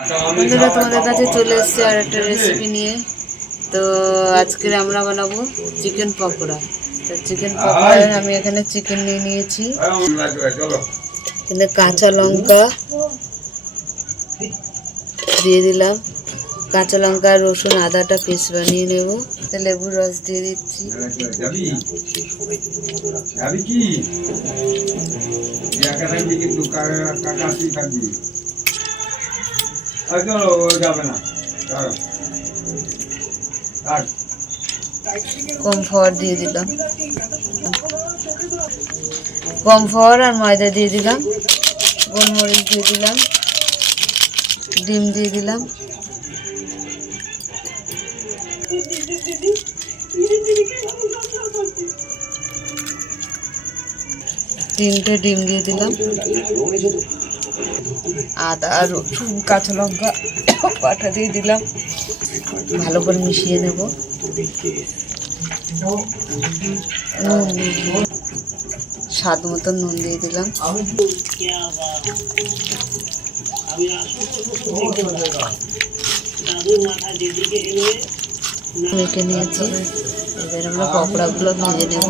বন্ধুরা, তোমাদের কাছে চলে এসেছি আর একটা রেসিপি নিয়ে। তো আজকে আমরা বানাবো চিকেন পকোড়া। তো চিকেন পকোড়ায় আমি এখানে চিকেন নিয়ে নিয়েছি, এখানে কাঁচা লঙ্কা দিয়ে দিলাম, কাঁচা লঙ্কা রসুন আদাটা পেস্ট বানিয়ে নেব। তো লেবুর রস দিয়ে দিচ্ছি, কর্নফ্লাওয়ার দিয়ে দিলাম, কর্নফ্লাওয়ার আর ময়দা দিয়ে দিলাম, গোলমরিচ দিয়ে দিলাম, ডিম দিয়ে দিলাম, তিনটে ডিম দিয়ে দিলাম, আদা রসুন কাঁচা লঙ্কা বাটা দিয়ে দিলাম, ভালো করে মিশিয়ে নেব। স্বাদ মতো নুন দিয়ে দিলাম, মেখে নিয়েছি। এবার আমরা পকোড়াগুলো ভেজে নেব।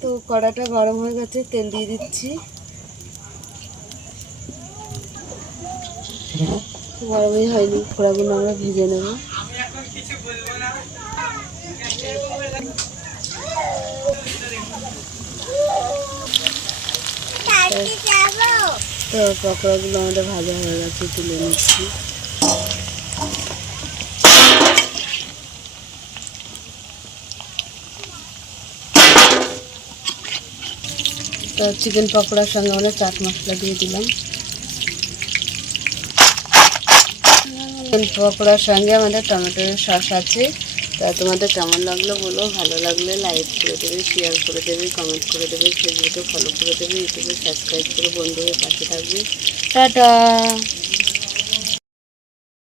তো কড়াটা গরম হয়ে গেছে, তেল দিয়ে দিচ্ছি। গরমই হয়নি, পকোড়াগুলো আমরা ভেজে নেব। তো পকোড়াগুলো আমাদের ভাজা হয়ে গেছে, তুলে নিচ্ছি। তো চিকেন পকোড়ার সঙ্গে আমরা চাট মশলা দিয়ে দিলাম। চিকেন পকোড়ার সঙ্গে আমাদের টমেটোর সস আছে। তা তোমাদের কেমন লাগলো বলো, ভালো লাগলে লাইক করে দেবে, শেয়ার করে দেবে, কমেন্ট করে দেবে, ফেসবুকে ফলো করে দেবে, ইউটিউবে সাবস্ক্রাইব করে বন্ধু হয়ে পাশে থাকবে। টাটা।